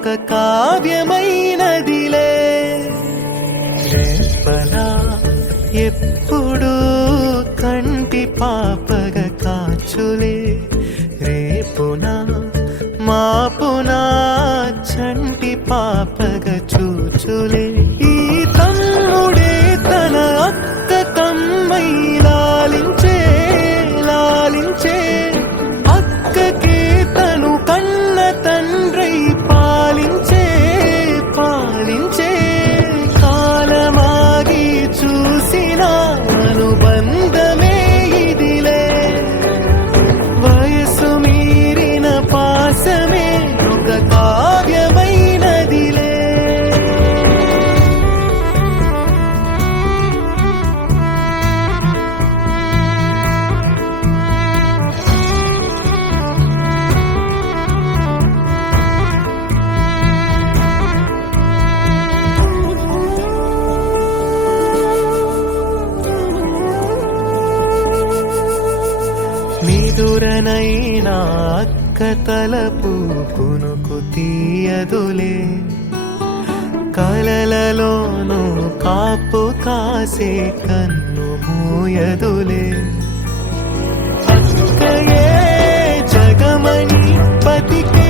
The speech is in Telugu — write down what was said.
ఒక కావ్యమైనదిలే. రేపనా ఎప్పుడు కంటి పాపగ కాచులే, రేపునా మాపునా చంటి పాపగ చూచులే. ఈ తమ్ముడే తన అక్క కమ్మై లాలించే లాలించే, అక్కకే తను కన్న తండ్రై పాలించే పాలించే. కాలమాగి చూసిన అనుబంధమే ఇదిలే, వయసు మీరిన పాసమే ఒక కావ్యమైనదిలే. నిదురనైనా అక్క తలపు కునుకు తీయదులే, కలలలోనూ కాపు కాసే కన్ను మూయదులే. అక్కయే జగమణి పతికే